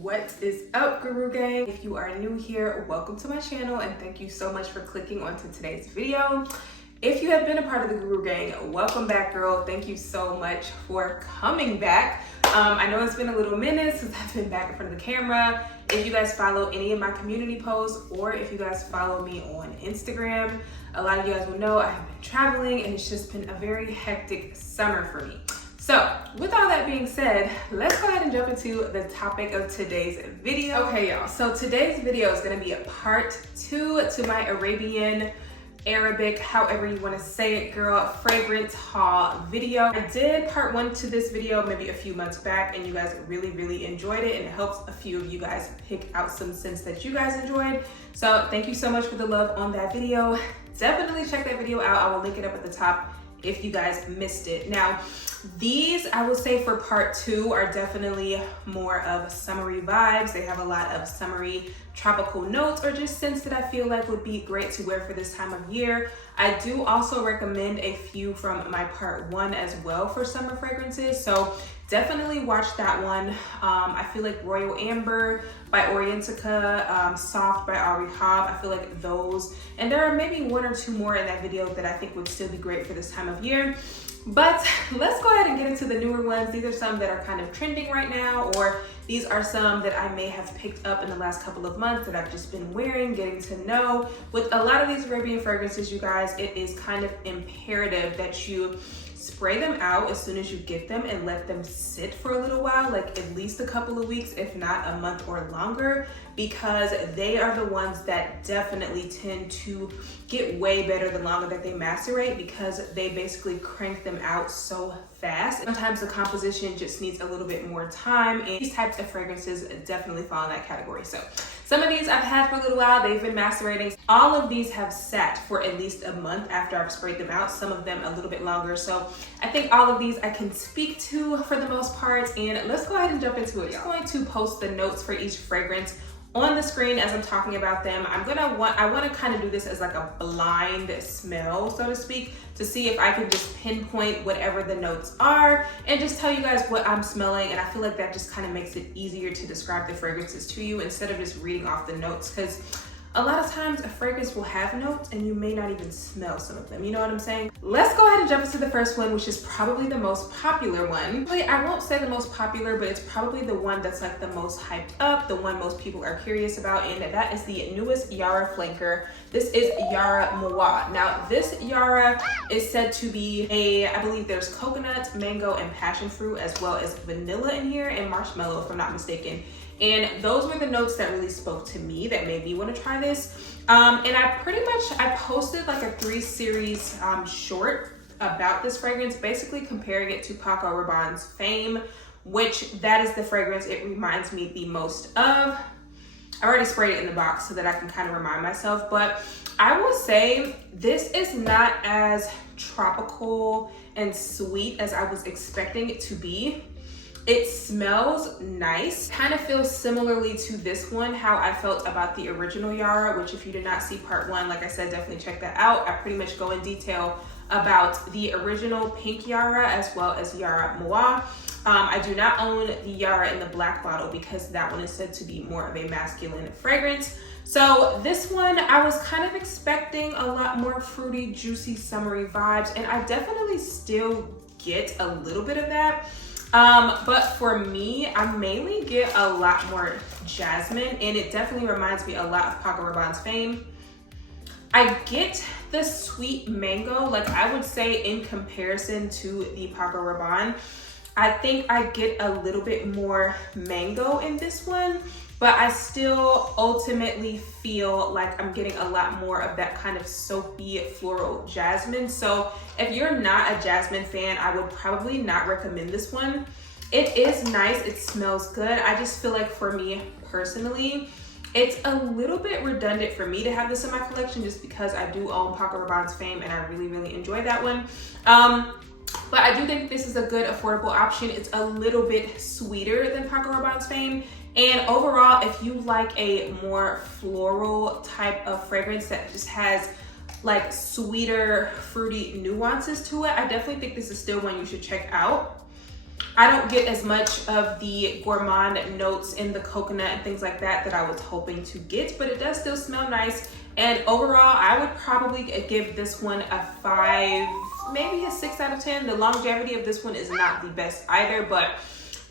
What is up, Guru Gang? If you are new here, welcome to my channel and thank you so much for clicking onto today's video. If you have been a part of the Guru Gang, welcome back, girl. Thank you so much for coming back. I know it's been a little minute since I've been back in front of the camera. If you guys follow any of my community posts or if you guys follow me on Instagram, a lot of you guys will know I have been traveling and it's just been a very hectic summer for me. So with all that being said, let's go ahead and jump into the topic of today's video. Okay, y'all, so today's video is gonna be a part 2 to my Arabian, Arabic, however you want to say it, girl, fragrance haul video. I did part 1 to this video maybe a few months back and you guys really enjoyed it, and it helps a few of you guys pick out some scents that you guys enjoyed. So thank you so much for the love on that video. Definitely check that video out. I will link it up at the top if you guys missed it. Now, these, I will say for part 2, are definitely more of summery vibes. They have a lot of summery tropical notes or just scents that I feel like would be great to wear for this time of year. I do also recommend a few from my part 1 as well for summer fragrances, so definitely watch that one. I feel like Royal Amber by Orientica, Soft by Al Rehab, I feel like those, and there are maybe 1 or 2 more in that video that I think would still be great for this time of year. But let's go ahead and get into the newer ones. These are some that are kind of trending right now, or these are some that I may have picked up in the last couple of months that I've just been wearing, getting to know. With a lot of these Arabian fragrances, you guys, it is kind of imperative that you spray them out as soon as you get them and let them sit for a little while, like at least a couple of weeks, if not a month or longer, because they are the ones that definitely tend to get way better the longer that they macerate, because they basically crank them out so fast. Sometimes the composition just needs a little bit more time, and these types of fragrances definitely fall in that category. So some of these I've had for a little while, they've been macerating. All of these have sat for at least a month after I've sprayed them out, some of them a little bit longer. So I think all of these I can speak to for the most part, and let's go ahead and jump into it. I'm going to post the notes for each fragrance on the screen as I'm talking about them. I want to kind of do this as like a blind smell, so to speak, to see if I can just pinpoint whatever the notes are and just tell you guys what I'm smelling. And I feel like that just kind of makes it easier to describe the fragrances to you instead of just reading off the notes, because a lot of times a fragrance will have notes and you may not even smell some of them. You know what I'm saying? Let's go ahead and jump into the first one, which is probably the most popular one. I won't say the most popular, but it's probably the one that's like the most hyped up, the one most people are curious about, and that is the newest Yara flanker. This is Yara Noir. Now, this Yara is said to be I believe there's coconut, mango, and passion fruit, as well as vanilla in here, and marshmallow, if I'm not mistaken. And those were the notes that really spoke to me that made me want to try this. And I posted like a 3-series short about this fragrance, basically comparing it to Paco Rabanne's Fame, which that is the fragrance it reminds me the most of. I already sprayed it in the box so that I can kind of remind myself, but I will say this is not as tropical and sweet as I was expecting it to be. It smells nice, kind of feels similarly to this one, how I felt about the original Yara, which if you did not see part 1, like I said, definitely check that out. I pretty much go in detail about the original pink Yara as well as Yara Noir. I do not own the Yara in the black bottle because that one is said to be more of a masculine fragrance. So this one, I was kind of expecting a lot more fruity, juicy, summery vibes, and I definitely still get a little bit of that. But for me, I mainly get a lot more jasmine, and it definitely reminds me a lot of Paco Rabanne's Fame. I get the sweet mango, like I would say in comparison to the Paco Rabanne, I think I get a little bit more mango in this one, but I still ultimately feel like I'm getting a lot more of that kind of soapy floral jasmine. So if you're not a jasmine fan, I would probably not recommend this one. It is nice, it smells good. I just feel like for me personally, it's a little bit redundant for me to have this in my collection just because I do own Paco Rabanne's Fame and I really enjoy that one. But I do think this is a good affordable option. It's a little bit sweeter than Paco Rabanne's Fame. And overall, if you like a more floral type of fragrance that just has like sweeter, fruity nuances to it, I definitely think this is still one you should check out. I don't get as much of the gourmand notes in the coconut and things like that that I was hoping to get, but it does still smell nice. And overall, I would probably give this one a 5, maybe a 6 out of 10. The longevity of this one is not the best either, but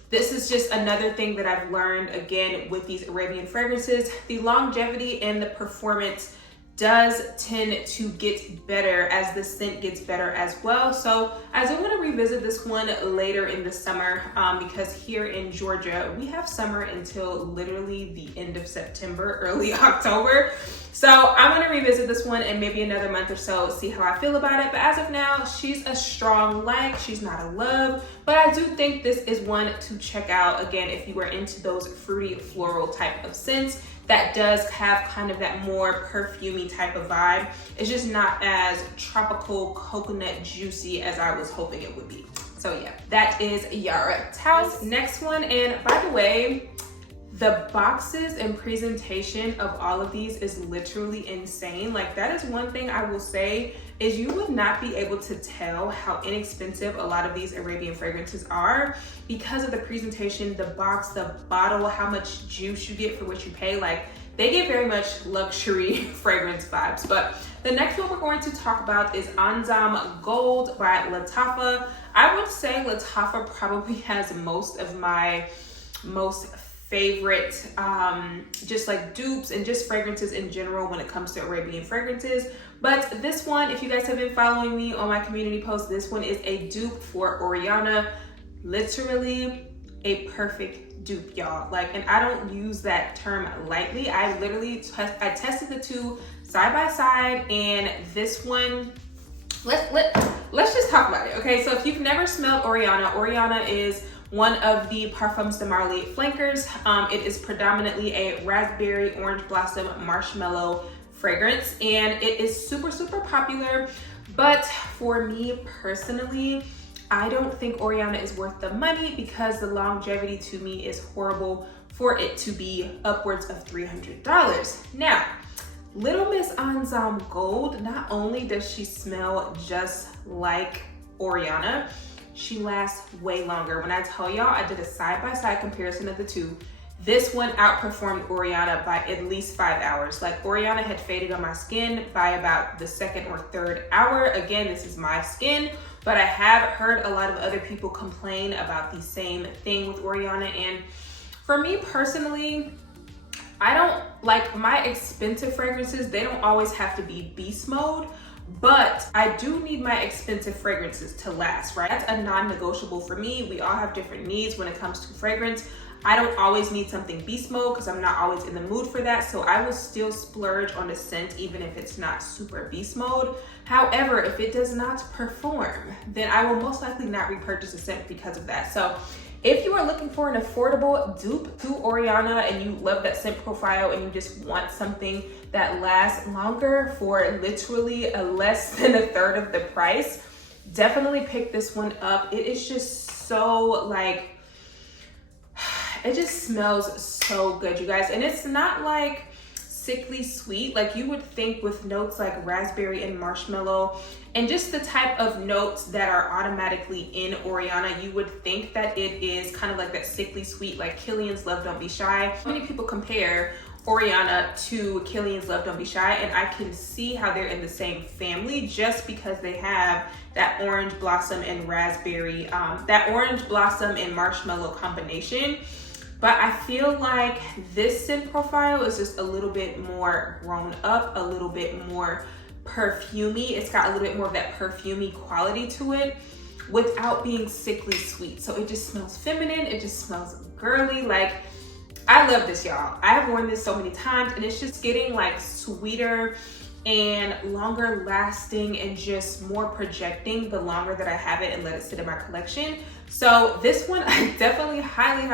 this is just another thing that I've learned again with these Arabian fragrances. The longevity and the performance does tend to get better as the scent gets better as well. So I do want to revisit this one later in the summer because here in Georgia, we have summer until literally the end of September, early October. So I'm going to revisit this one in maybe another month or so, see how I feel about it. But as of now, she's a strong like, she's not a love, but I do think this is one to check out. Again, if you are into those fruity floral type of scents, that does have kind of that more perfumey type of vibe. It's just not as tropical coconut juicy as I was hoping it would be. So yeah, that is Yara Tous. Next one, and by the way, the boxes and presentation of all of these is literally insane. Like, that is one thing I will say is you would not be able to tell how inexpensive a lot of these Arabian fragrances are because of the presentation, the box, the bottle, how much juice you get for what you pay. Like, they get very much luxury fragrance vibes. But the next one we're going to talk about is Ansaam Gold by Lattafa. I would say Lattafa probably has most of my most favorite just like dupes and just fragrances in general when it comes to Arabian fragrances. But this one, if you guys have been following me on my community posts, this one is a dupe for Oriana. Literally a perfect dupe, y'all. Like, and I don't use that term lightly. I literally I tested the two side by side, and this one, let's just talk about it. Okay, so if you've never smelled Oriana, Oriana is one of the Parfums de Marly flankers. It is predominantly a raspberry, orange blossom, marshmallow fragrance, and it is super, super popular. But for me personally, I don't think Oriana is worth the money because the longevity to me is horrible for it to be upwards of $300. Now, Little Miss Ansaam Gold, not only does she smell just like Oriana, she lasts way longer. When I tell y'all, I did a side-by-side comparison of the two. This one outperformed Oriana by at least 5 hours. Like, Oriana had faded on my skin by about the 2nd or 3rd hour. Again, this is my skin, but I have heard a lot of other people complain about the same thing with Oriana. And for me personally, I don't like my expensive fragrances. They don't always have to be beast mode, but I do need my expensive fragrances to last, right? That's a non-negotiable for me. We all have different needs when it comes to fragrance. I don't always need something beast mode because I'm not always in the mood for that. So I will still splurge on a scent even if it's not super beast mode. However, if it does not perform, then I will most likely not repurchase a scent because of that. So if you are looking for an affordable dupe to Oriana and you love that scent profile and you just want something that lasts longer for literally less than a third of the price, definitely pick this one up. It is just so like, it just smells so good, you guys. And it's not like sickly sweet like you would think with notes like raspberry and marshmallow and just the type of notes that are automatically in Oriana. You would think that it is kind of like that sickly sweet, like Killian's Love Don't Be Shy. So many people compare Oriana to Killian's Love Don't Be Shy, and I can see how they're in the same family just because they have that orange blossom and raspberry, that orange blossom and marshmallow combination. But I feel like this scent profile is just a little bit more grown up, a little bit more perfumey. It's got a little bit more of that perfumey quality to it without being sickly sweet. So it just smells feminine, it just smells girly. Like, I love this, y'all. I have worn this so many times and it's just getting like sweeter and longer lasting and just more projecting the longer that I have it and let it sit in my collection. So this one I definitely highly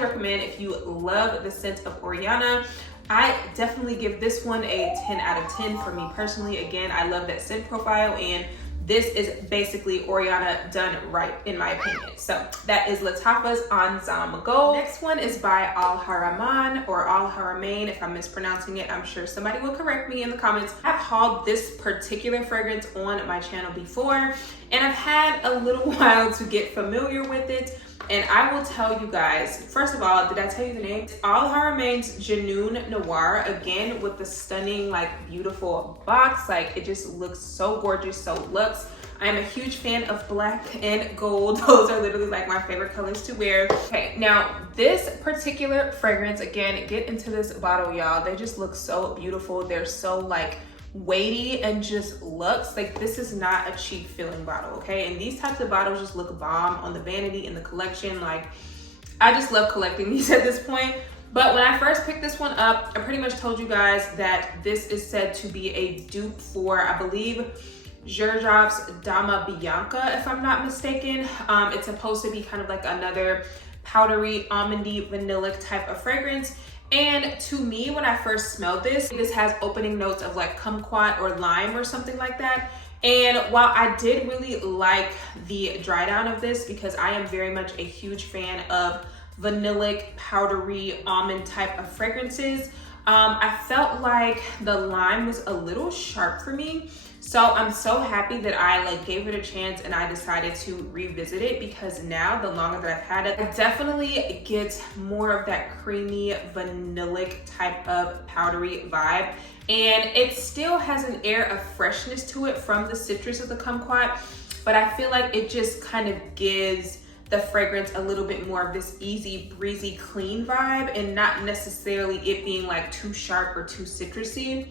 recommend if you love the scent of Oriana. I definitely give this one a 10 out of 10 for me personally. Again, I love that scent profile and this is basically Oriana done right, in my opinion. So that is Lattafa's Ansaam Gold. Next one is by Al Haraman or Al Haramain. If I'm mispronouncing it, I'm sure somebody will correct me in the comments. I've hauled this particular fragrance on my channel before, and I've had a little while to get familiar with it. And I will tell you guys, first of all, did I tell you the name? It's Al Haramain's Junoon Noir, again with the stunning, like, beautiful box. Like, it just looks so gorgeous, so luxe. I am a huge fan of black and gold. Those are literally like my favorite colors to wear. Okay, now this particular fragrance, again, get into this bottle, y'all. They just look so beautiful. They're so like weighty and just luxe. Like, this is not a cheap feeling bottle, okay? And these types of bottles just look bomb on the vanity in the collection. Like, I just love collecting these at this point. But when I first picked this one up, I pretty much told you guys that this is said to be a dupe for, I believe, Xerjoff's Dama Bianca, if I'm not mistaken. It's supposed to be kind of like another powdery, almondy, vanillic type of fragrance. And to me, when I first smelled this has opening notes of like kumquat or lime or something like that. And while I did really like the dry down of this, because I am very much a huge fan of vanillic, powdery, almond type of fragrances, I felt like the lime was a little sharp for me. So I'm so happy that I like gave it a chance and I decided to revisit it, because now the longer that I've had it, I definitely get more of that creamy vanillic type of powdery vibe. And it still has an air of freshness to it from the citrus of the kumquat, but I feel like it just kind of gives the fragrance a little bit more of this easy, breezy, clean vibe, and not necessarily it being like too sharp or too citrusy.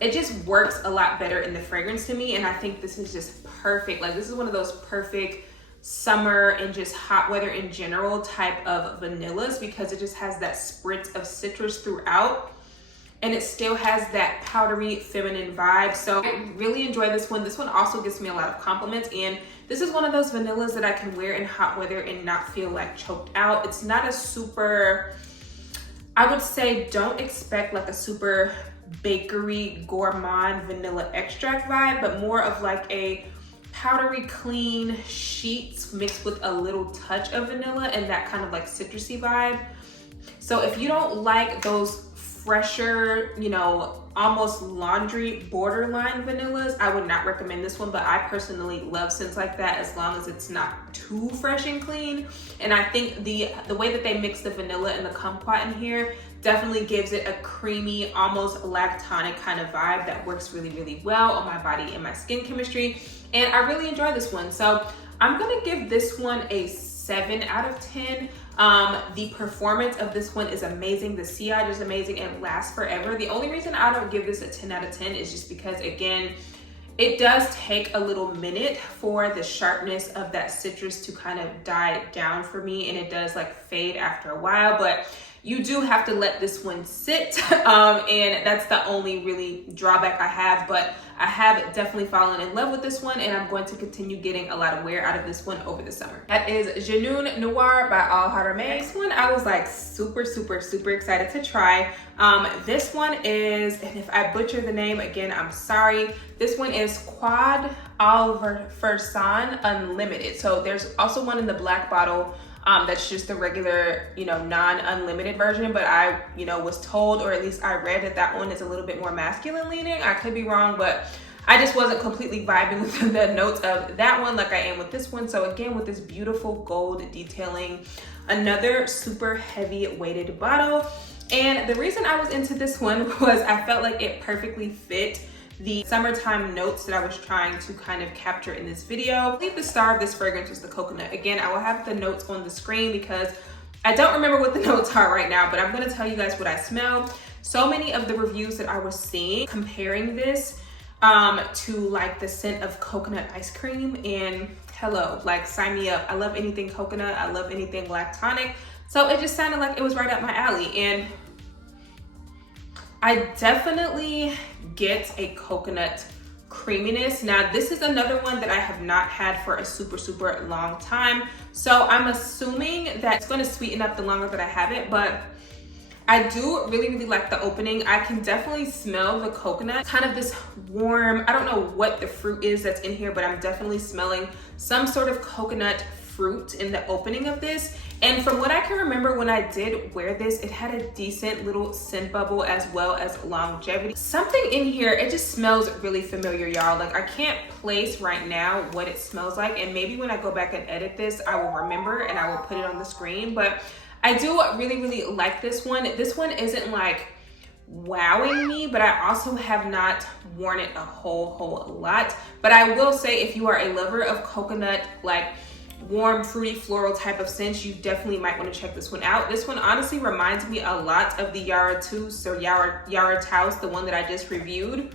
It just works a lot better in the fragrance to me, and I think this is just perfect. Like, this is one of those perfect summer and just hot weather in general type of vanillas, because it just has that spritz of citrus throughout, and it still has that powdery feminine vibe. So I really enjoy this one. This one also gives me a lot of compliments, and this is one of those vanillas that I can wear in hot weather and not feel like choked out. It's not a super, I would say, don't expect like a super bakery gourmand vanilla extract vibe, but more of like a powdery clean sheets mixed with a little touch of vanilla and that kind of like citrusy vibe. So if you don't like those fresher, you know, almost laundry borderline vanillas, I would not recommend this one. But I personally love scents like that, as long as it's not too fresh and clean. And I think the way that they mix the vanilla and the kumquat in here definitely gives it a creamy, almost lactonic kind of vibe that works really, really well on my body and my skin chemistry. And I really enjoy this one. So I'm gonna give this one a 7 out of 10. The performance of this one is amazing. The sillage is amazing and lasts forever. The only reason I don't give this a 10 out of 10 is just because, again, it does take a little minute for the sharpness of that citrus to kind of die down for me, and it does like fade after a while. But you do have to let this one sit, and that's the only really drawback I have. But I have definitely fallen in love with this one, and I'm going to continue getting a lot of wear out of this one over the summer. That is Junoon Noir by Al Haramain. Next one I was like super excited to try. This one is, and if I butcher the name again, I'm sorry. This one is Qaed Al Fursan Unlimited. So there's also one in the black bottle. That's just the regular, you know, non-unlimited version, but I, you know, was told, or at least I read, that that one is a little bit more masculine leaning. I could be wrong, but I just wasn't completely vibing with the notes of that one like I am with this one. So again, with this beautiful gold detailing, another super heavy weighted bottle. And the reason I was into this one was I felt like it perfectly fit the summertime notes that I was trying to kind of capture in this video. I believe the star of this fragrance was the coconut. Again, I will have the notes on the screen because I don't remember what the notes are right now, but I'm gonna tell you guys what I smelled. So many of the reviews that I was seeing comparing this to like the scent of coconut ice cream, and hello, like sign me up. I love anything coconut, I love anything lactonic. So it just sounded like it was right up my alley. And I definitely get a coconut creaminess. Now, this is another one that I have not had for a super long time. So I'm assuming that it's gonna sweeten up the longer that I have it, but I do really like the opening. I can definitely smell the coconut, kind of this warm, I don't know what the fruit is that's in here, but I'm definitely smelling some sort of coconut fruit in the opening of this. And from what I can remember, when I did wear this, it had a decent little scent bubble as well as longevity. Something in here, it just smells really familiar, y'all. Like, I can't place right now what it smells like, and maybe when I go back and edit this, I will remember and I will put it on the screen. But I do really like this one. This one isn't like wowing me, but I also have not worn it a whole lot. But I will say, if you are a lover of coconut, like warm, fruity, floral type of scents, you definitely might want to check this one out. This one honestly reminds me a lot of the Yara Tous or Yara Tous, the one that I just reviewed.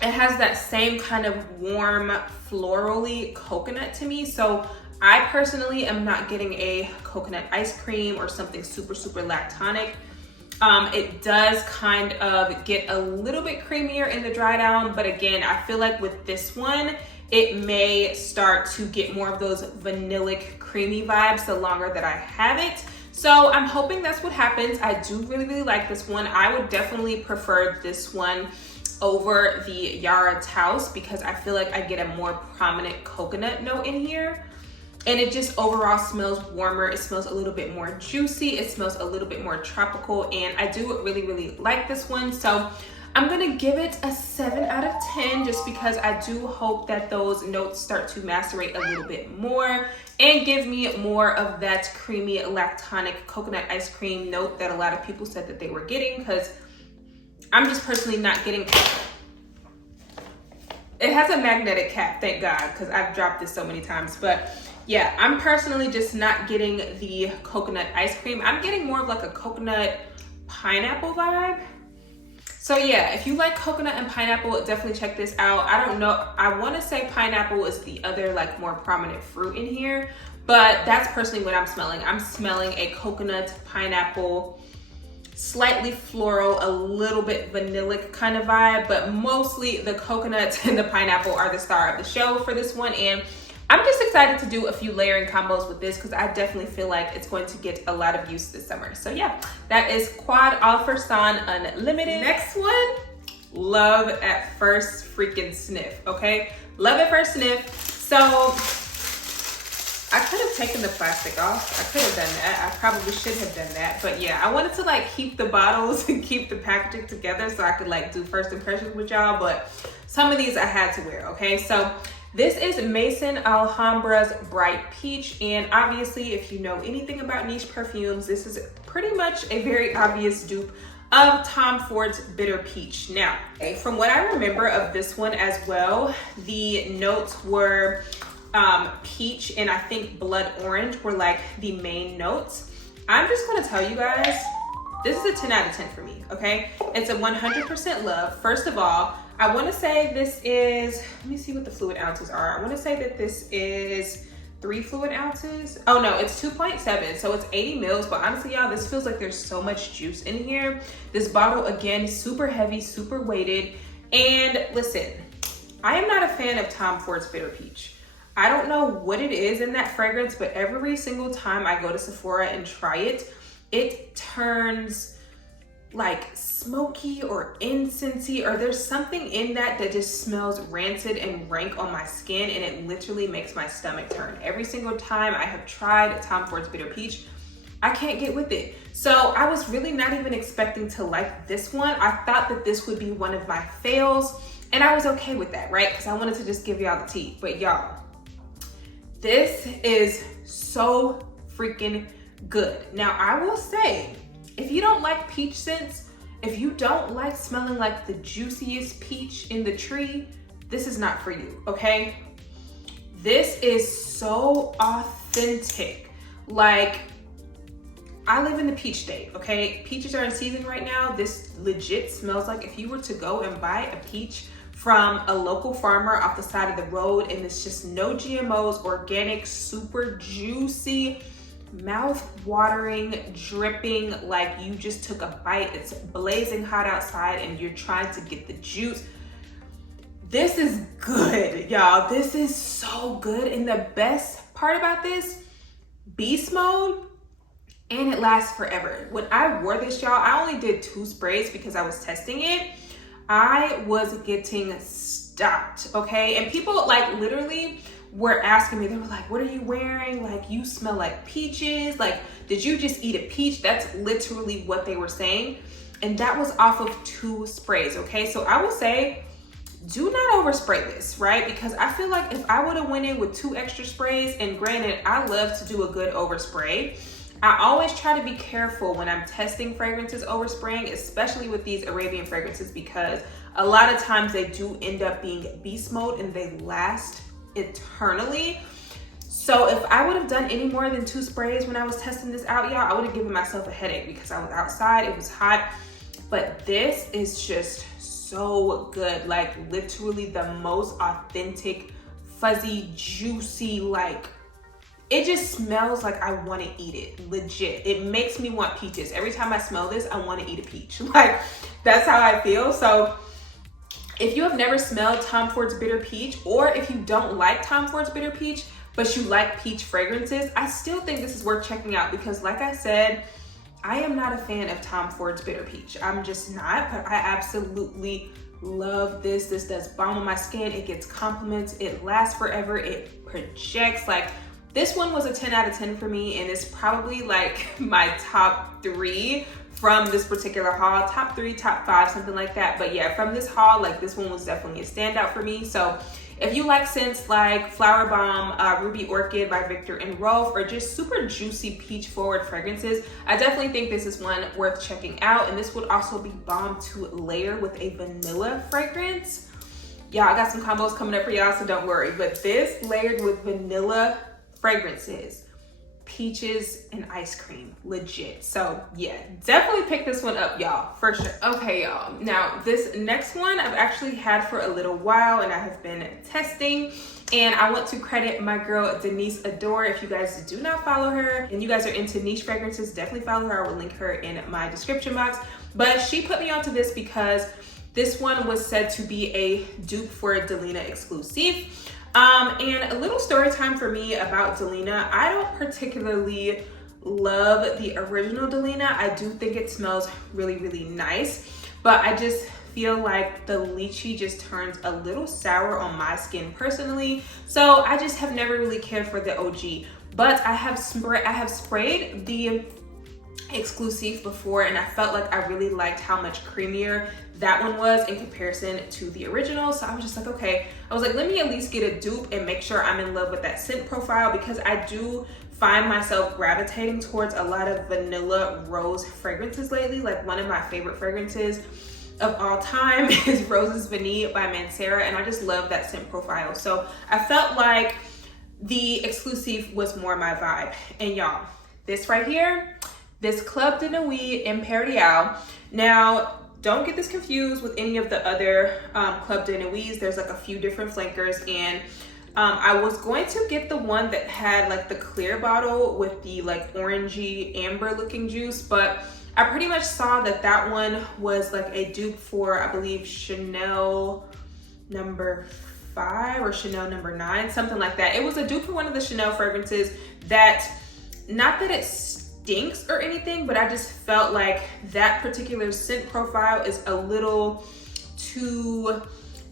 It has that same kind of warm, florally coconut to me. So I personally am not getting a coconut ice cream or something super lactonic. It does kind of get a little bit creamier in the dry down, but again, I feel like with this one, it may start to get more of those vanillic creamy vibes the longer that I have it. So I'm hoping that's what happens. I do really like this one. I would definitely prefer this one over the Yara Tous because I feel like I get a more prominent coconut note in here. And it just overall smells warmer. It smells a little bit more juicy. It smells a little bit more tropical. And I do really like this one. So I'm gonna give it a 7 out of 10 just because I do hope that those notes start to macerate a little bit more and give me more of that creamy lactonic coconut ice cream note that a lot of people said that they were getting, because I'm just personally not getting it. It has a magnetic cap, thank God, because I've dropped this so many times. But yeah, I'm personally just not getting the coconut ice cream. I'm getting more of like a coconut pineapple vibe. So yeah, if you like coconut and pineapple, definitely check this out. I don't know, I want to say pineapple is the other like more prominent fruit in here, but that's personally what I'm smelling. I'm smelling a coconut, pineapple, slightly floral, a little bit vanillic kind of vibe, but mostly the coconut and the pineapple are the star of the show for this one. And I'm just excited to do a few layering combos with this because I definitely feel like it's going to get a lot of use this summer. So yeah, that is Qaed Al Fursan Unlimited. Next one, Love at First Freaking Sniff, okay? Love at First Sniff. So I could have taken the plastic off. I could have done that. I probably should have done that. But yeah, I wanted to like keep the bottles and keep the packaging together so I could like do first impressions with y'all. But some of these I had to wear, okay? So this is Maison Alhambra's Bright Peach, and obviously if you know anything about niche perfumes, this is pretty much a very obvious dupe of Tom Ford's Bitter Peach. Now, from what I remember of this one as well, the notes were peach and I think blood orange were like the main notes. I'm just gonna tell you guys, this is a 10 out of 10 for me, okay? It's a 100% love. First of all, I want to say this is, let me see what the fluid ounces are. I want to say that this is 3 fluid ounces. Oh no, it's 2.7, so it's 80 mils. But honestly, y'all, this feels like there's so much juice in here. This bottle, again, super heavy, super weighted. And listen, I am not a fan of Tom Ford's Bitter Peach. I don't know what it is in that fragrance, but every single time I go to Sephora and try it, it turns like smoky or incensey, or there's something in that that just smells rancid and rank on my skin, and it literally makes my stomach turn. Every single time I have tried Tom Ford's Bitter Peach, I can't get with it. So I was really not even expecting to like this one. I thought that this would be one of my fails, and I was okay with that, right? Because I wanted to just give y'all the tea. But y'all, this is so freaking good. Now I will say, if you don't like peach scents, if you don't like smelling like the juiciest peach in the tree, this is not for you, okay? This is so authentic. Like, I live in the peach state, okay? Peaches are in season right now. This legit smells like if you were to go and buy a peach from a local farmer off the side of the road, and it's just no GMOs, organic, super juicy, mouth-watering, dripping, like you just took a bite. It's blazing hot outside and you're trying to get the juice. This is good, y'all. This is so good. And the best part about this, beast mode, and it lasts forever. When I wore this, y'all, I only did 2 sprays because I was testing it. I was getting stopped, okay? And people like literally were asking me, they were like, what are you wearing? Like, you smell like peaches. Like, did you just eat a peach? That's literally what they were saying. And that was off of 2 sprays, okay? So I would say, do not overspray this, right? Because I feel like if I would have went in with 2 extra sprays, and granted, I love to do a good overspray. I always try to be careful when I'm testing fragrances overspraying, especially with these Arabian fragrances, because a lot of times they do end up being beast mode and they last eternally. So if I would have done any more than 2 sprays when I was testing this out, y'all, I would have given myself a headache because I was outside, it was hot. But this is just so good. Like, literally the most authentic, fuzzy, juicy, like, it just smells like I want to eat it. Legit. It makes me want peaches. Every time I smell this, I want to eat a peach. Like, that's how I feel. So if you have never smelled Tom Ford's Bitter Peach, or if you don't like Tom Ford's Bitter Peach, but you like peach fragrances, I still think this is worth checking out because, like I said, I am not a fan of Tom Ford's Bitter Peach. I'm just not, but I absolutely love this. This does bomb on my skin. It gets compliments. It lasts forever. It projects. Like, this one was a 10 out of 10 for me, and it's probably like my top 3 from this particular haul. Top 3, top 5, something like that. But yeah, from this haul, like, this one was definitely a standout for me. So if you like scents like Flower Bomb, Ruby Orchid by Victor and Rolf, or just super juicy peach forward fragrances, I definitely think this is one worth checking out. And this would also be bomb to layer with a vanilla fragrance. Yeah, I got some combos coming up for y'all, so don't worry. But this layered with vanilla fragrances, peaches and ice cream, legit. So yeah, definitely pick this one up, y'all, for sure. Okay, y'all, now this next one I've actually had for a little while and I have been testing, and I want to credit my girl Denise Adore. If you guys do not follow her and you guys are into niche fragrances, definitely follow her. I will link her in my description box. But she put me onto this because this one was said to be a dupe for a Delina exclusive. And a little story time for me about Delina. I don't particularly love the original Delina. I do think it smells really, really nice, but I just feel like the lychee just turns a little sour on my skin personally. So I just have never really cared for the OG, but I have sprayed the exclusive before, and I felt like I really liked how much creamier that one was in comparison to the original. So I was just like, okay, I was like, let me at least get a dupe and make sure I'm in love with that scent profile, because I do find myself gravitating towards a lot of vanilla rose fragrances lately. Like, one of my favorite fragrances of all time is Roses Vanille by Mancera, and I just love that scent profile. So I felt like the exclusive was more my vibe. And y'all, this right here, this Club de Nuit Imperiale. Now, don't get this confused with any of the other Club de Nuits. There's like a few different flankers, and I was going to get the one that had like the clear bottle with the like orangey amber looking juice, but I pretty much saw that that one was like a dupe for, I believe, Chanel number 5 or Chanel number 9, something like that. It was a dupe for one of the Chanel fragrances that, not that it stinks or anything, but I just felt like that particular scent profile is a little too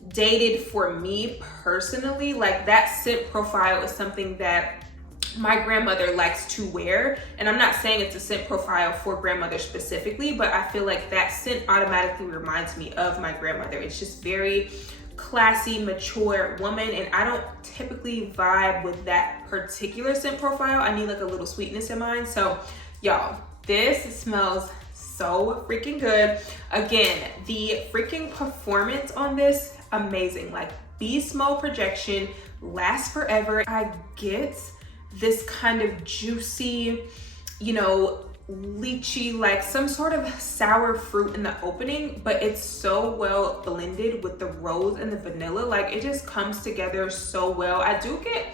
dated for me personally. Like, that scent profile is something that my grandmother likes to wear, and I'm not saying it's a scent profile for grandmother specifically, but I feel like that scent automatically reminds me of my grandmother. It's just very classy, mature woman, and I don't typically vibe with that particular scent profile. I need like a little sweetness in mine. So y'all, this smells so freaking good. Again, the freaking performance on this, amazing. Like, beast mode projection, lasts forever. I get this kind of juicy, you know, lychee, like some sort of sour fruit in the opening, but it's so well blended with the rose and the vanilla. Like, it just comes together so well. I do get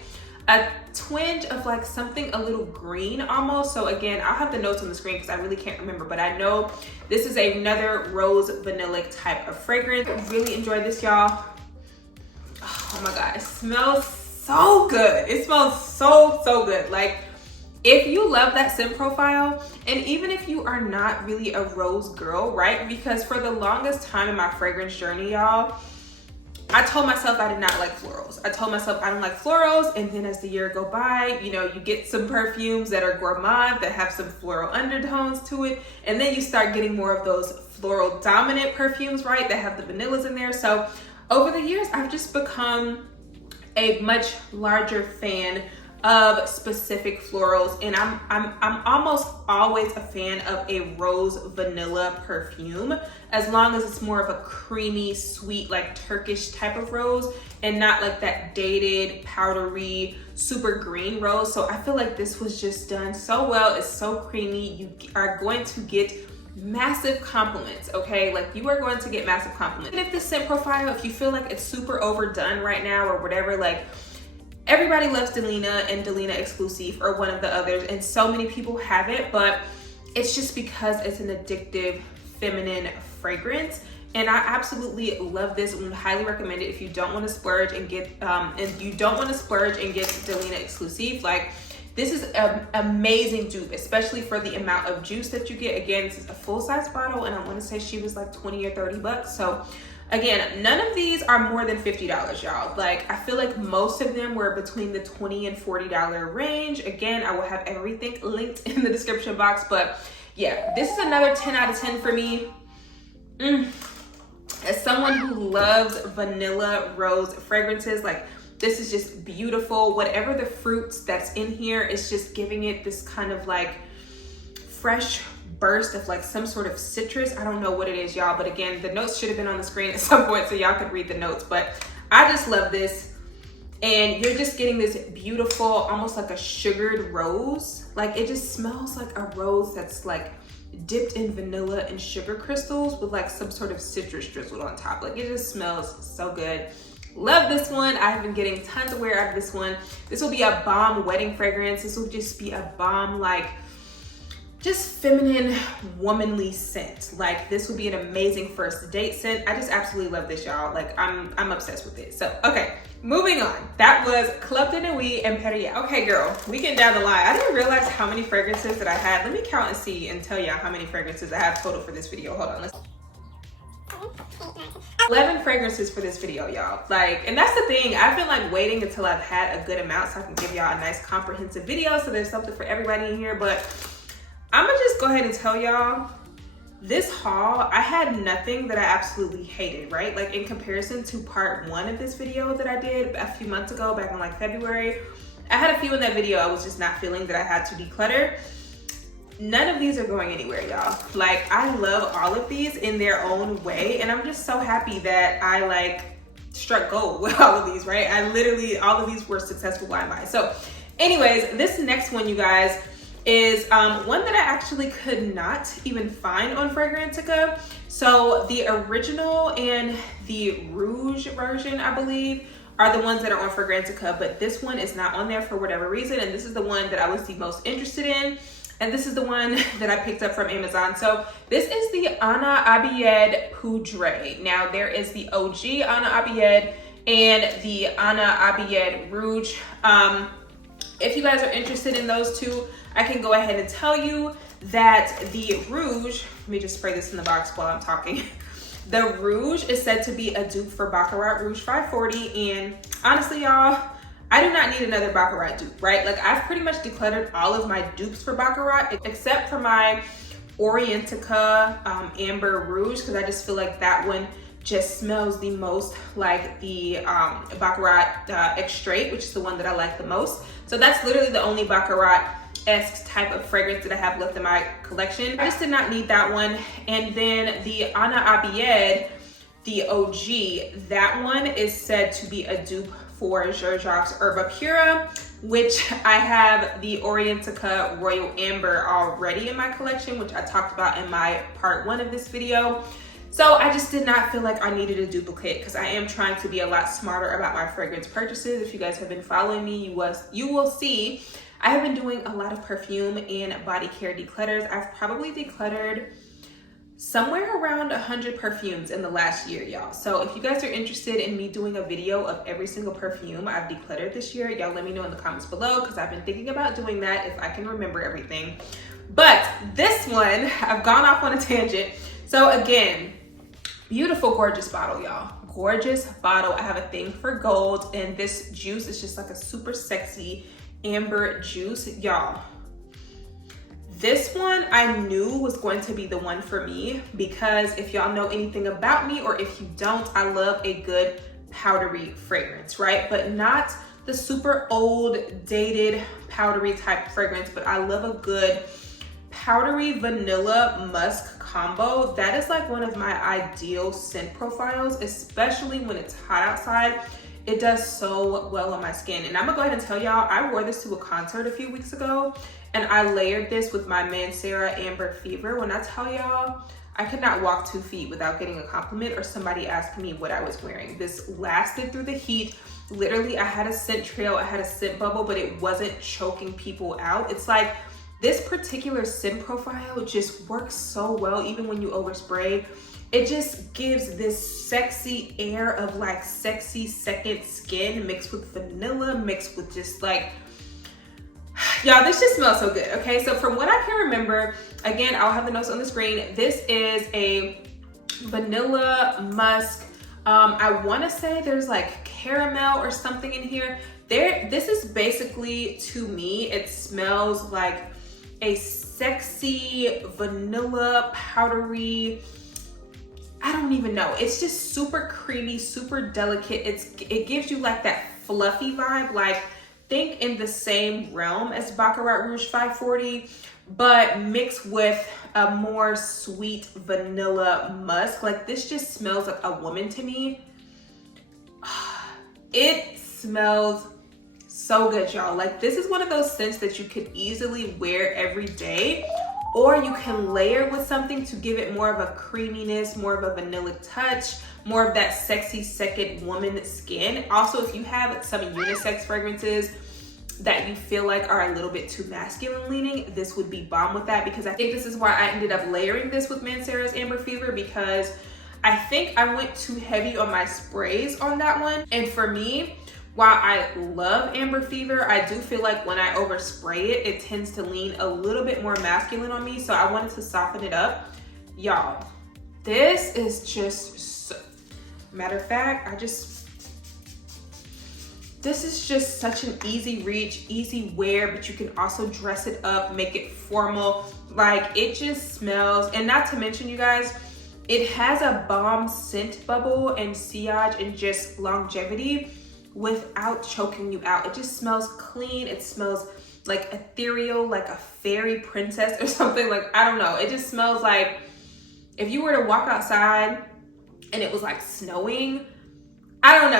a twinge of like something a little green almost. So again, I'll have the notes on the screen because I really can't remember, but I know this is another rose vanillic type of fragrance. I really enjoyed this, y'all. Oh my God, it smells so good. It smells so good. Like, If you love that scent profile, and even if you are not really a rose girl, right? Because for the longest time in my fragrance journey, y'all, I told myself I did not like florals. I told myself I don't like florals, and then as the year go by, you know, you get some perfumes that are gourmand, that have some floral undertones to it, and then you start getting more of those floral dominant perfumes, right, that have the vanillas in there. So over the years, I've just become a much larger fan of specific florals, and I'm almost always a fan of a rose vanilla perfume, as long as it's more of a creamy, sweet, like Turkish type of rose, and not like that dated, powdery, super green rose. So I feel like this was just done so well. It's so creamy. You are going to get massive compliments, okay? Like, you are going to get massive compliments. And if the scent profile, if you feel like it's super overdone right now or whatever, like, everybody loves Delina and Delina Exclusive or one of the others, and so many people have it, but it's just because it's an addictive feminine fragrance. And I absolutely love this and highly recommend it if you don't want to splurge and get Delina Exclusive. Like, this is an amazing dupe, especially for the amount of juice that you get. Again, this is a full-size bottle, and I want to say she was like 20 or 30 bucks. So again, none of these are more than $50, y'all. Like, I feel like most of them were between the $20 and $40 range. Again, I will have everything linked in the description box. But yeah, this is another 10 out of 10 for me. As someone who loves vanilla rose fragrances, like, this is just beautiful. Whatever the fruits that's in here is just giving it this kind of like fresh burst of like some sort of citrus. I don't know what it is, y'all, but again, the notes should have been on the screen at some point so y'all could read the notes. But I just love this. And you're just getting this beautiful, almost like a sugared rose. Like, it just smells like a rose that's like dipped in vanilla and sugar crystals with like some sort of citrus drizzled on top. Like, it just smells so good. Love this one. I have been getting tons of wear out of this one. This will be a bomb wedding fragrance. This will just be a bomb, like, just feminine, womanly scent. Like, this will be an amazing first date scent. I just absolutely love this, y'all. Like, I'm obsessed with it. So, okay, moving on. That was Club de Nuit Imperiale. Okay, girl, we get down the line. I didn't realize how many fragrances that I had. Let me count and see and tell y'all how many fragrances I have total for this video. Hold on, 11 fragrances for this video, y'all. Like, and that's the thing, I've been like waiting until I've had a good amount so I can give y'all a nice comprehensive video, so there's something for everybody in here. But I'm gonna just go ahead and tell y'all, this haul, I had nothing that I absolutely hated, right? Like, in comparison to part 1 of this video that I did a few months ago, back in like February, I had a few in that video I was just not feeling that I had to declutter. None of these are going anywhere, y'all. Like, I love all of these in their own way, and I'm just so happy that I like struck gold with all of these, right? I literally, all of these were successful blind buys. So anyways, this next one, you guys, is one that I actually could not even find on Fragrantica. So the original and the Rouge version, I believe, are the ones that are on Fragrantica, but this one is not on there for whatever reason, and this is the one that I was the most interested in. And this is the one that I picked up from Amazon. So this is the Abiyedh Poudree. Now, there is the OG Abiyedh and the Abiyedh Rouge. If you guys are interested in those two, I can go ahead and tell you that the Rouge, let me just spray this in the box while I'm talking. The Rouge is said to be a dupe for Baccarat Rouge 540. And honestly, y'all, I do not need another Baccarat dupe, right? Like, I've pretty much decluttered all of my dupes for Baccarat, except for my Orientica Amber Rouge, because I just feel like that one just smells the most like the Baccarat Extrait, which is the one that I like the most. So that's literally the only Baccarat-esque type of fragrance that I have left in my collection. I just did not need that one. And then the Abiyedh, the OG, that one is said to be a dupe for Jean-Jacques Herba Pura, which I have the Orientica Royal Amber already in my collection, which I talked about in my part 1 of this video. So I just did not feel like I needed a duplicate, because I am trying to be a lot smarter about my fragrance purchases. If you guys have been following me, you will see I have been doing a lot of perfume and body care declutters. I've probably decluttered somewhere around 100 perfumes in the last year, y'all. So if you guys are interested in me doing a video of every single perfume I've decluttered this year, y'all let me know in the comments below, because I've been thinking about doing that if I can remember everything. But this one, I've gone off on a tangent. So again, beautiful, gorgeous bottle, y'all. Gorgeous bottle. I have a thing for gold, and this juice is just like a super sexy amber juice, y'all. This one I knew was going to be the one for me, because if y'all know anything about me, or if you don't, I love a good powdery fragrance, right? But not the super old, dated, powdery type fragrance, but I love a good powdery vanilla musk combo. That is like one of my ideal scent profiles, especially when it's hot outside. It does so well on my skin. And I'm gonna go ahead and tell y'all, I wore this to a concert a few weeks ago, and I layered this with my Mancera Amber Fever. When I tell y'all, I could not walk 2 feet without getting a compliment or somebody asking me what I was wearing. This lasted through the heat. Literally, I had a scent trail, I had a scent bubble, but it wasn't choking people out. It's like, this particular scent profile just works so well, even when you overspray. It just gives this sexy air of like sexy second skin mixed with vanilla, mixed with just like, y'all, this just smells so good, okay? So from what I can remember, again, I'll have the notes on the screen. This is a vanilla musk. I wanna say there's like caramel or something in here. This is basically, to me, it smells like a sexy vanilla powdery, I don't even know. It's just super creamy, super delicate. It gives you like that fluffy vibe, like think in the same realm as Baccarat Rouge 540, but mixed with a more sweet vanilla musk. Like this just smells like a woman to me. It smells so good, y'all. Like this is one of those scents that you could easily wear every day, or you can layer with something to give it more of a creaminess, more of a vanilla touch, more of that sexy second woman skin. Also, if you have some unisex fragrances that you feel like are a little bit too masculine leaning, this would be bomb with that, because I think this is why I ended up layering this with Mancera's Amber Fever, because I think I went too heavy on my sprays on that one. And for me, while I love Amber Fever, I do feel like when I overspray it, it tends to lean a little bit more masculine on me. So I wanted to soften it up. Y'all, this is just so, matter of fact, this is just such an easy reach, easy wear, but you can also dress it up, make it formal. Like it just smells, and not to mention, you guys, it has a bomb scent bubble and sillage and just longevity without choking you out. It just smells clean. It smells like ethereal, like a fairy princess or something. Like, I don't know. It just smells like if you were to walk outside and it was like snowing. I don't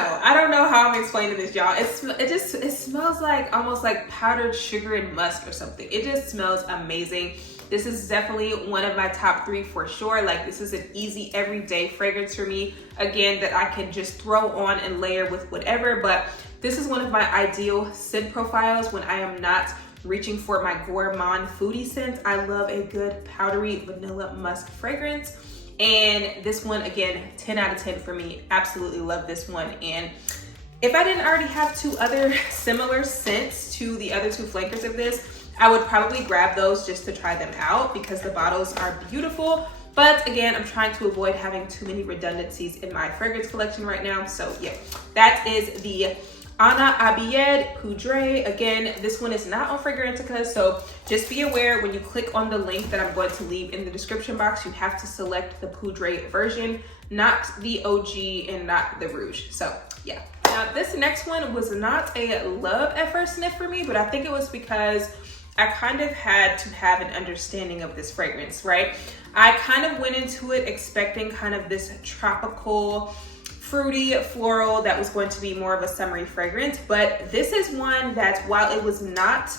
know how I'm explaining this, y'all. It smells like almost like powdered sugar and musk or something. It just smells amazing. This is definitely one of my top 3 for sure. Like this is an easy everyday fragrance for me. Again, that I can just throw on and layer with whatever, but this is one of my ideal scent profiles when I am not reaching for my gourmand foodie scent. I love a good powdery vanilla musk fragrance. And this one, again, 10 out of 10 for me. Absolutely love this one. And if I didn't already have 2 other similar scents to the other 2 flankers of this, I would probably grab those just to try them out, because the bottles are beautiful. But again, I'm trying to avoid having too many redundancies in my fragrance collection right now. So yeah, that is the Abiyedh Poudree. Again, this one is not on Fragrantica, so just be aware when you click on the link that I'm going to leave in the description box, you have to select the Poudree version, not the OG and not the Rouge. So yeah. Now this next one was not a love at first sniff for me, but I think it was because I kind of had to have an understanding of this fragrance, right? I kind of went into it expecting kind of this tropical, fruity, floral that was going to be more of a summery fragrance, but this is one that, while it was not,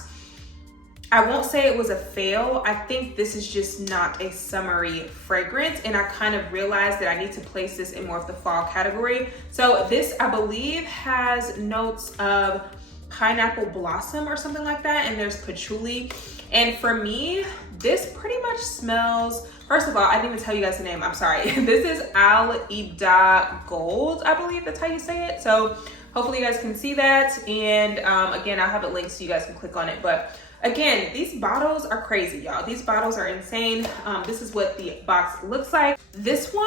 I won't say it was a fail, I think this is just not a summery fragrance, and I kind of realized that I need to place this in more of the fall category. So this, I believe, has notes of pineapple blossom or something like that, and there's patchouli. And for me, this pretty much smells, first of all, I didn't even tell you guys the name, I'm sorry. This is Ibdaa Gold, I believe that's how you say it. So hopefully you guys can see that. And again, I'll have it linked so you guys can click on it. But again, these bottles are crazy, y'all. These bottles are insane. This is what the box looks like. This one,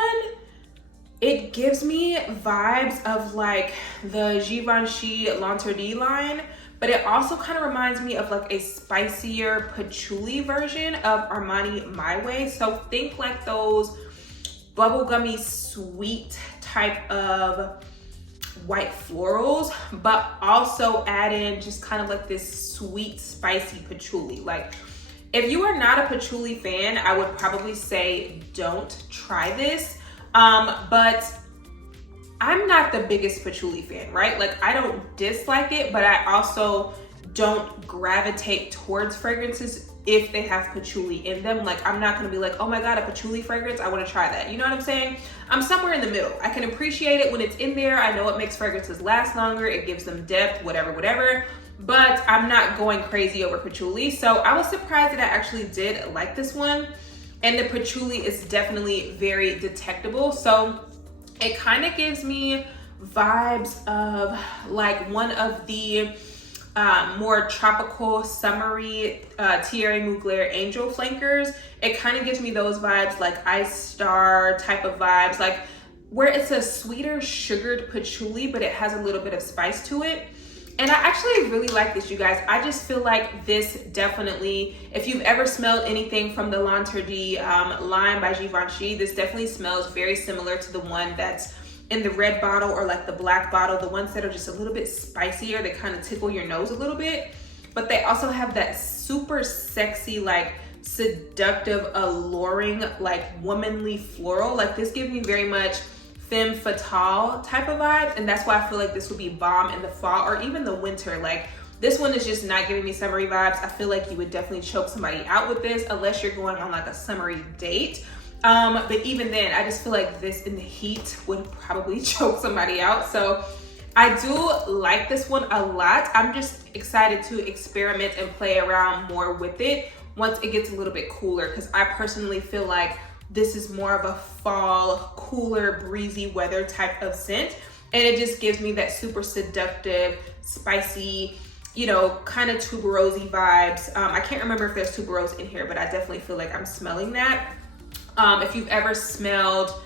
it gives me vibes of like the Givenchy L'Interdit line, but it also kind of reminds me of like a spicier patchouli version of Armani My Way. So think like those bubblegummy sweet type of white florals, but also add in just kind of like this sweet, spicy patchouli. Like if you are not a patchouli fan, I would probably say don't try this. But I'm not the biggest patchouli fan, right? Like I don't dislike it, but I also don't gravitate towards fragrances if they have patchouli in them. Like I'm not gonna be like, oh my God, a patchouli fragrance, I wanna try that. You know what I'm saying? I'm somewhere in the middle. I can appreciate it when it's in there. I know it makes fragrances last longer. It gives them depth, whatever. But I'm not going crazy over patchouli. So I was surprised that I actually did like this one. And the patchouli is definitely very detectable. So it kind of gives me vibes of like one of the more tropical, summery Thierry Mugler Angel Flankers. It kind of gives me those vibes, like Ice Star type of vibes, like where it's a sweeter sugared patchouli, but it has a little bit of spice to it. And I actually really like this, you guys. I just feel like this definitely, if you've ever smelled anything from the L'Interdit line by Givenchy, this definitely smells very similar to the one that's in the red bottle or like the black bottle, the ones that are just a little bit spicier, they kind of tickle your nose a little bit, but they also have that super sexy, like seductive, alluring, like womanly floral. Like this gives me very much femme fatale type of vibes, and that's why I feel like this would be bomb in the fall or even the winter. Like this one is just not giving me summery vibes. I feel like you would definitely choke somebody out with this unless you're going on like a summery date. But even then, I just feel like this in the heat would probably choke somebody out. So I do like this one a lot. I'm just excited to experiment and play around more with it once it gets a little bit cooler, because I personally feel like this is more of a fall, cooler, breezy weather type of scent. And it just gives me that super seductive, spicy, you know, kind of tuberose vibes. I can't remember if there's tuberose in here, but I definitely feel like I'm smelling that. If you've ever smelled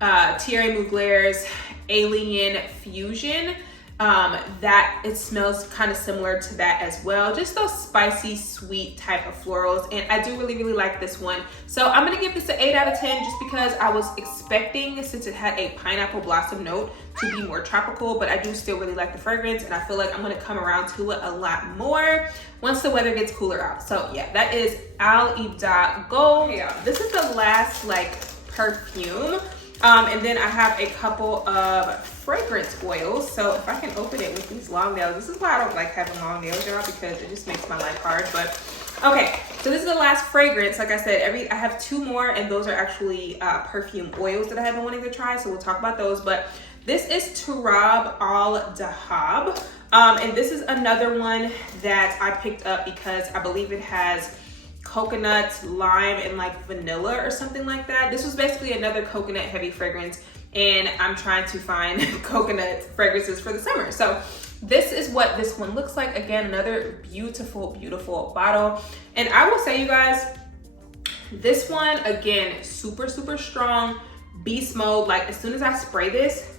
Thierry Mugler's Alien Fusion, that it smells kind of similar to that as well. Just those spicy, sweet type of florals. And I do really, really like this one. So I'm gonna give this an 8 out of 10 just because I was expecting, since it had a pineapple blossom note, to be more tropical, but I do still really like the fragrance, and I feel like I'm gonna come around to it a lot more once the weather gets cooler out. So yeah, that is Ibdaa Gold. Yeah, this is the last like perfume. And then I have a couple of fragrance oils. So if I can open it with these long nails, this is why I don't like having long nails, y'all, because it just makes my life hard. But okay, so this is the last fragrance. Like I said, I have 2 more, and those are actually perfume oils that I have been wanting to try. So we'll talk about those. But this is Turab Al Dhahab. And this is another one that I picked up because I believe it has coconut, lime, and like vanilla or something like that. This was basically another coconut heavy fragrance, and I'm trying to find coconut fragrances for the summer. So this is what this one looks like. Again, another beautiful, beautiful bottle. And I will say, you guys, this one, again, super, super strong, beast mode. Like as soon as I spray this,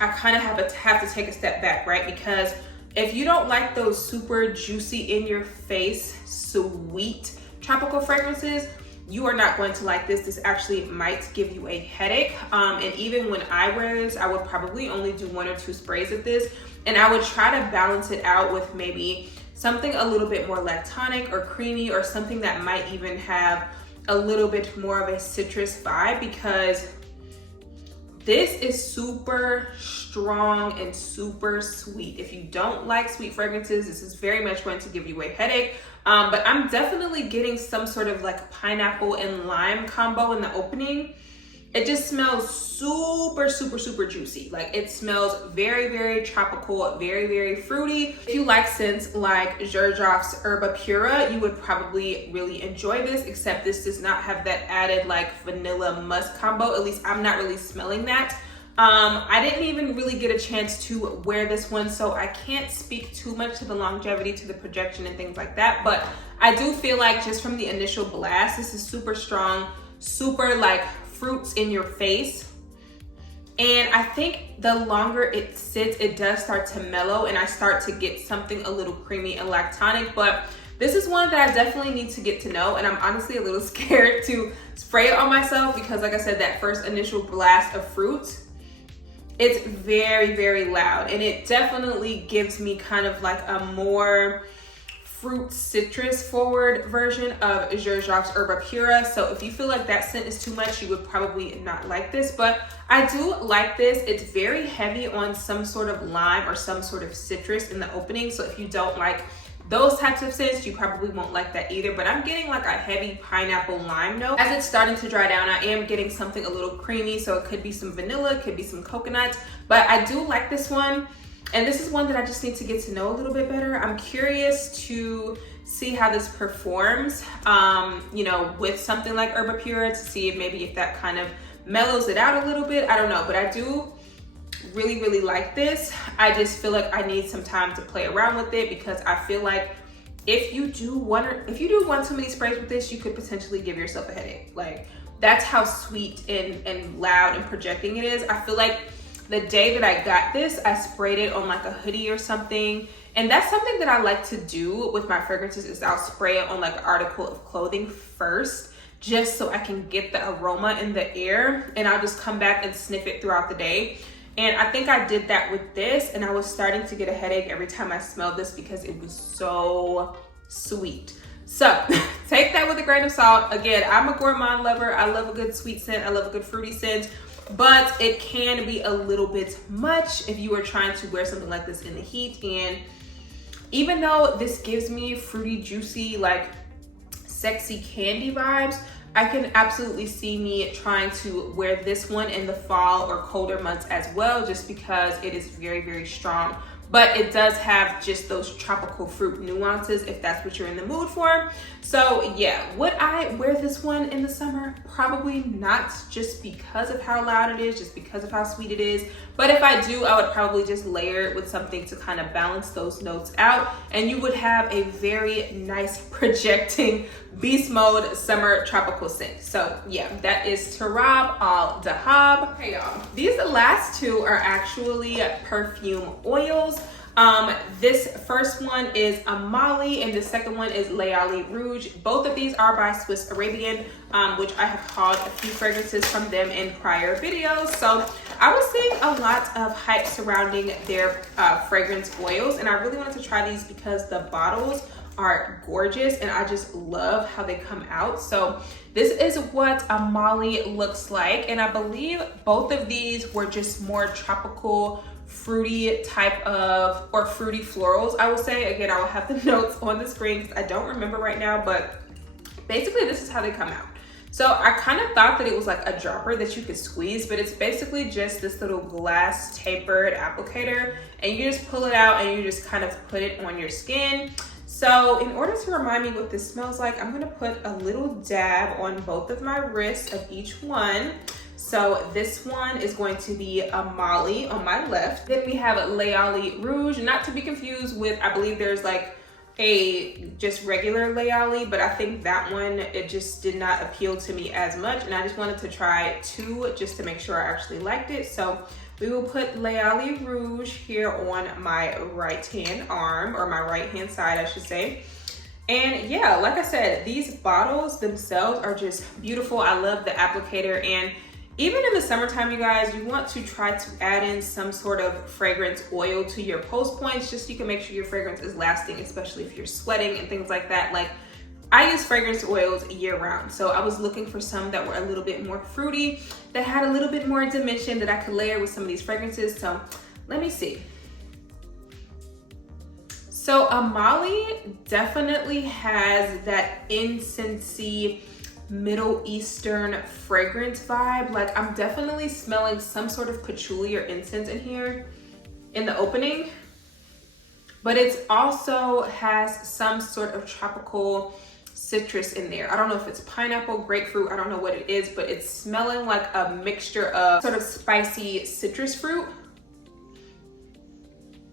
I kind of have to take a step back, right? Because if you don't like those super juicy in your face, sweet tropical fragrances, you are not going to like this. This actually might give you a headache. And even when I wear this, I would probably only do 1 or 2 sprays of this. And I would try to balance it out with maybe something a little bit more lactonic or creamy, or something that might even have a little bit more of a citrus vibe, because this is super strong and super sweet. If you don't like sweet fragrances, this is very much going to give you a headache. But I'm definitely getting some sort of like pineapple and lime combo in the opening. It just smells super, super, super juicy. Like it smells very, very tropical, very, very fruity. If you like scents like Xerjoff's Herba Pura, you would probably really enjoy this, except this does not have that added like vanilla musk combo. At least I'm not really smelling that. I didn't even really get a chance to wear this one, so I can't speak too much to the longevity, to the projection and things like that. But I do feel like just from the initial blast, this is super strong, super like fruits in your face. And I think the longer it sits, it does start to mellow and I start to get something a little creamy and lactonic. But this is one that I definitely need to get to know, and I'm honestly a little scared to spray it on myself because like I said, that first initial blast of fruits, it's very, very loud, and it definitely gives me kind of like a more fruit citrus forward version of Xerjoff's Herba Pura. So if you feel like that scent is too much, you would probably not like this, but I do like this. It's very heavy on some sort of lime or some sort of citrus in the opening. So if you don't like those types of scents, you probably won't like that either. But I'm getting like a heavy pineapple lime note. As it's starting to dry down, I am getting something a little creamy. So it could be some vanilla, it could be some coconut, but I do like this one. And this is one that I just need to get to know a little bit better. I'm curious to see how this performs, you know, with something like Herba Pura, to see if that kind of mellows it out a little bit. I don't know, but I do really, really like this. I just feel like I need some time to play around with it because I feel like if you do one too many sprays with this, you could potentially give yourself a headache. Like that's how sweet and loud and projecting it is. I feel like the day that I got this, I sprayed it on like a hoodie or something. And that's something that I like to do with my fragrances, is I'll spray it on like an article of clothing first, just so I can get the aroma in the air, and I'll just come back and sniff it throughout the day. And I think I did that with this, and I was starting to get a headache every time I smelled this because it was so sweet. So take that with a grain of salt. Again, I'm a gourmand lover. I love a good sweet scent. I love a good fruity scent, but it can be a little bit much if you are trying to wear something like this in the heat. And even though this gives me fruity, juicy, like sexy candy vibes, I can absolutely see me trying to wear this one in the fall or colder months as well, just because it is very, very strong. But it does have just those tropical fruit nuances if that's what you're in the mood for. So yeah, would I wear this one in the summer? Probably not, just because of how loud it is, just because of how sweet it is. But if I do, I would probably just layer it with something to kind of balance those notes out, and you would have a very nice projecting beast mode summer tropical scent. So yeah, that is Turab Al Dhahab. Hey y'all, these last two are actually perfume oils. This first one is Amali and the second one is Layali Rouge. Both of these are by Swiss Arabian, which I have hauled a few fragrances from them in prior videos. So I was seeing a lot of hype surrounding their fragrance oils, and I really wanted to try these because the bottles are gorgeous and I just love how they come out. So this is what Amali looks like, and I believe both of these were just more tropical, fruity type of, or fruity florals, I will say. Again, I will have the notes on the screen because I don't remember right now, but basically this is how they come out. So I kind of thought that it was like a dropper that you could squeeze, but it's basically just this little glass tapered applicator, and you just pull it out and you just kind of put it on your skin. So in order to remind me what this smells like, I'm gonna put a little dab on both of my wrists of each one. So this one is going to be Amali on my left. Then we have Layali Rouge, not to be confused with, I believe there's like a just regular Layali, but I think that one, it just did not appeal to me as much, and I just wanted to try two just to make sure I actually liked it. So we will put Layali Rouge here on my right hand arm, or my right hand side I should say. And yeah, like I said, these bottles themselves are just beautiful. I love the applicator, and even in the summertime, you guys, you want to try to add in some sort of fragrance oil to your post points, just so you can make sure your fragrance is lasting, especially if you're sweating and things like that. Like, I use fragrance oils year round, so I was looking for some that were a little bit more fruity, that had a little bit more dimension, that I could layer with some of these fragrances. So let me see. So Amali definitely has that incensey, Middle Eastern fragrance vibe. Like I'm definitely smelling some sort of patchouli or incense in here in the opening, but it also has some sort of tropical citrus in there. I don't know if it's pineapple, grapefruit, I don't know what it is, but it's smelling like a mixture of sort of spicy citrus fruit.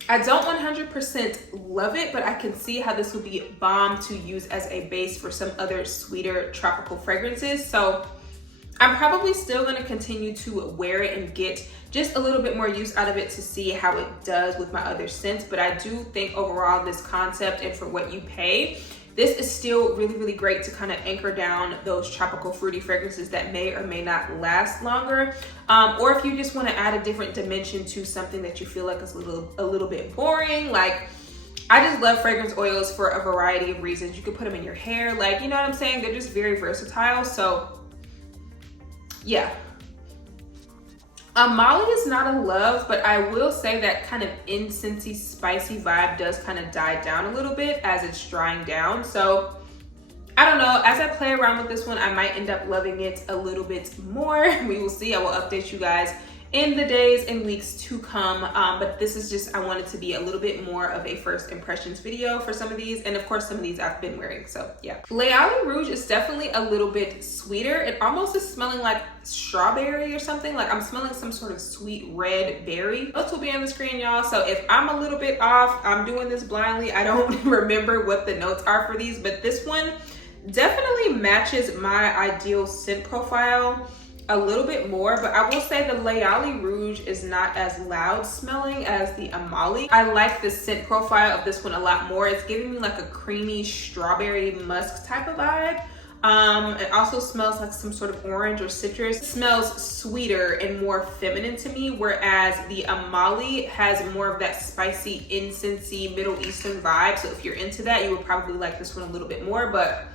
I don't 100% love it, but I can see how this would be bomb to use as a base for some other sweeter tropical fragrances. So I'm probably still going to continue to wear it and get just a little bit more use out of it to see how it does with my other scents. But I do think overall this concept and for what you pay, this is still really, really great to kind of anchor down those tropical fruity fragrances that may or may not last longer. Or if you just want to add a different dimension to something that you feel like is a little bit boring. Like, I just love fragrance oils for a variety of reasons. You could put them in your hair, like, you know what I'm saying? They're just very versatile. So yeah. Molly is not a love, but I will say that kind of incensey, spicy vibe does kind of die down a little bit as it's drying down. So I don't know, as I play around with this one, I might end up loving it a little bit more. We will see. I will update you guys in the days and weeks to come. But this is just, I want it to be a little bit more of a first impressions video for some of these. And of course, some of these I've been wearing, so yeah. Layali Rouge is definitely a little bit sweeter. It almost is smelling like strawberry or something. Like I'm smelling some sort of sweet red berry. Notes will be on the screen, y'all. So if I'm a little bit off, I'm doing this blindly. I don't remember what the notes are for these, but this one definitely matches my ideal scent profile a little bit more. But I will say the Layali Rouge is not as loud smelling as the Amali. I like the scent profile of this one a lot more. It's giving me like a creamy strawberry musk type of vibe. It also smells like some sort of orange or citrus. It smells sweeter and more feminine to me, whereas the Amali has more of that spicy, incensey, Middle Eastern vibe. So if you're into that, you would probably like this one a little bit more. But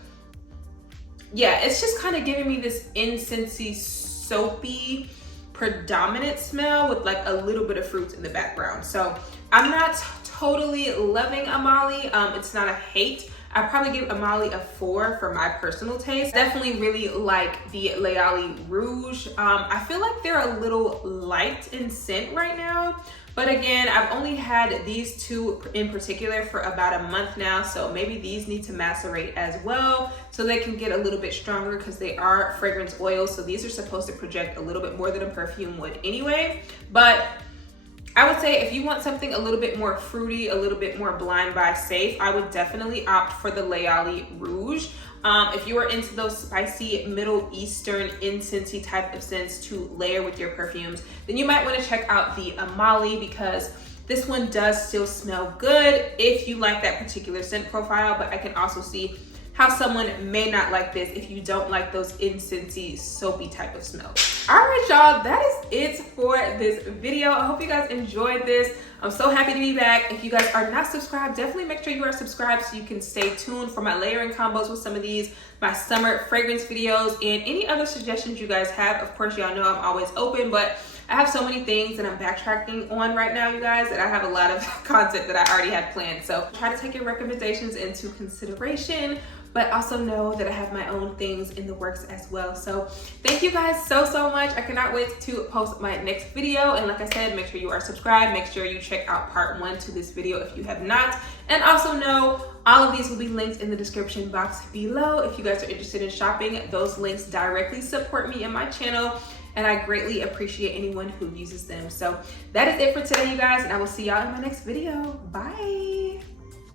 yeah, it's just kind of giving me this incensey, soapy, predominant smell with like a little bit of fruits in the background. So I'm not totally loving Amali. It's not a hate. I'd probably give Amali a 4 for my personal taste. Definitely really like the Layali Rouge. I feel like they're a little light in scent right now. But again, I've only had these two in particular for about a month now, so maybe these need to macerate as well so they can get a little bit stronger because they are fragrance oils. So these are supposed to project a little bit more than a perfume would anyway. But I would say if you want something a little bit more fruity, a little bit more blind buy safe, I would definitely opt for the Layali Rouge. If you are into those spicy Middle Eastern incensey type of scents to layer with your perfumes, then you might want to check out the Amali because this one does still smell good if you like that particular scent profile. But I can also see how someone may not like this if you don't like those incensey, soapy type of smells. All right, y'all, that is it for this video. I hope you guys enjoyed this. I'm so happy to be back. If you guys are not subscribed, definitely make sure you are subscribed so you can stay tuned for my layering combos with some of these, my summer fragrance videos, and any other suggestions you guys have. Of course, y'all know I'm always open, but I have so many things that I'm backtracking on right now, you guys, that I have a lot of content that I already had planned. So try to take your recommendations into consideration, but also know that I have my own things in the works as well. So thank you guys so much. I cannot wait to post my next video. And like I said, make sure you are subscribed. Make sure you check out part 1 to this video if you have not. And also know all of these will be linked in the description box below. If you guys are interested in shopping, those links directly support me and my channel. And I greatly appreciate anyone who uses them. So that is it for today, you guys. And I will see y'all in my next video. Bye.